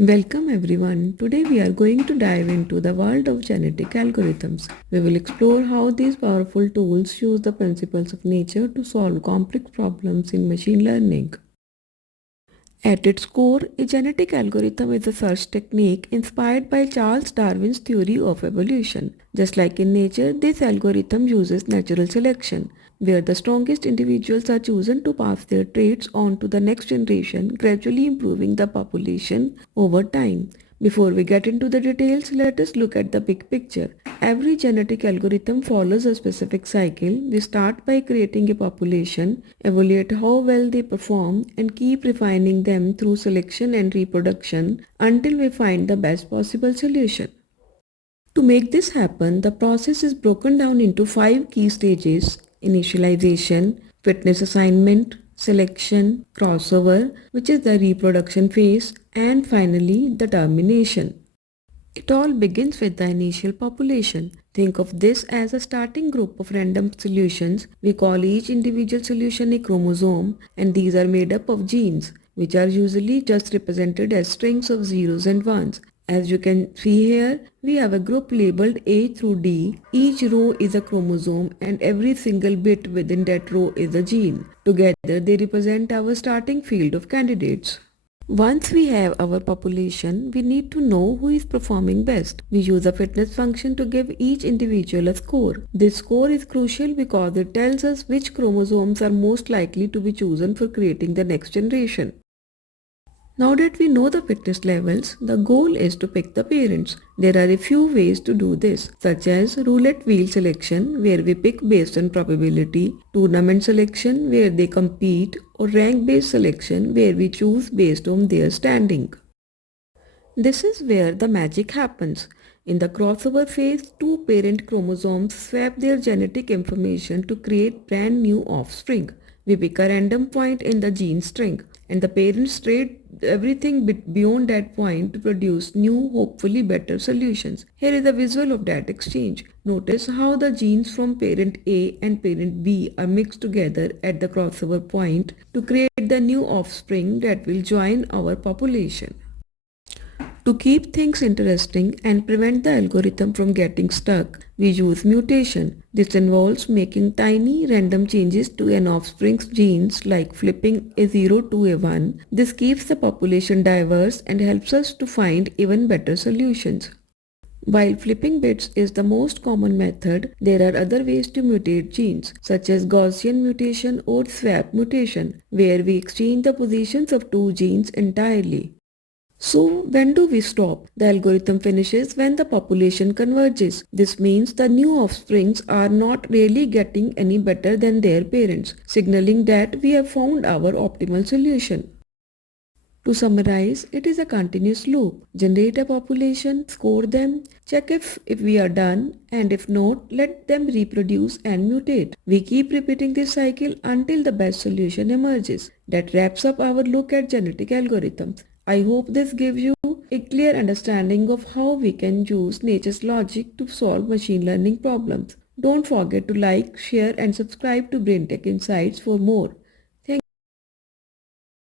Welcome everyone. Today we are going to dive into the world of genetic algorithms. We will explore how these powerful tools use the principles of nature to solve complex problems in machine learning. At its core, a genetic algorithm is a search technique inspired by Charles Darwin's theory of evolution. Just like in nature, this algorithm uses natural selection, where the strongest individuals are chosen to pass their traits on to the next generation, gradually improving the population over time. Before we get into the details, let us look at the big picture. Every genetic algorithm follows a specific cycle. We start by creating a population, evaluate how well they perform, and keep refining them through selection and reproduction until we find the best possible solution. To make this happen, the process is broken down into 5 key stages: initialization, fitness assignment, selection, crossover, which is the reproduction phase, and finally the termination. It all begins with the initial population. Think of this as a starting group of random solutions. We call each individual solution a chromosome, and these are made up of genes, which are usually just represented as strings of zeros and ones. As you can see here, we have a group labeled A through D. Each row is a chromosome and every single bit within that row is a gene. Together they represent our starting field of candidates. Once we have our population, we need to know who is performing best. We use a fitness function to give each individual a score. This score is crucial because it tells us which chromosomes are most likely to be chosen for creating the next generation. Now that we know the fitness levels, the goal is to pick the parents. There are a few ways to do this, such as roulette wheel selection, where we pick based on probability, tournament selection, where they compete, or rank-based selection, where we choose based on their standing. This is where the magic happens. In the crossover phase, two parent chromosomes swap their genetic information to create brand new offspring. We pick a random point in the gene string, and the parents trade everything beyond that point to produce new, hopefully better solutions. Here is a visual of that exchange. Notice how the genes from parent A and parent B are mixed together at the crossover point to create the new offspring that will join our population. To keep things interesting and prevent the algorithm from getting stuck, we use mutation. This involves making tiny random changes to an offspring's genes, like flipping a 0 to a 1. This keeps the population diverse and helps us to find even better solutions. While flipping bits is the most common method, there are other ways to mutate genes, such as Gaussian mutation or swap mutation, where we exchange the positions of two genes entirely. So when do we stop? The algorithm finishes when the population converges. This means the new offsprings are not really getting any better than their parents, signaling that we have found our optimal solution. To summarize, it is a continuous loop. Generate a population, score them, check if we are done, and if not, let them reproduce and mutate. We keep repeating this cycle until the best solution emerges. That wraps up our look at genetic algorithms. I hope this gives you a clear understanding of how we can use nature's logic to solve machine learning problems. Don't forget to like, share and subscribe to BrainTech Insights for more.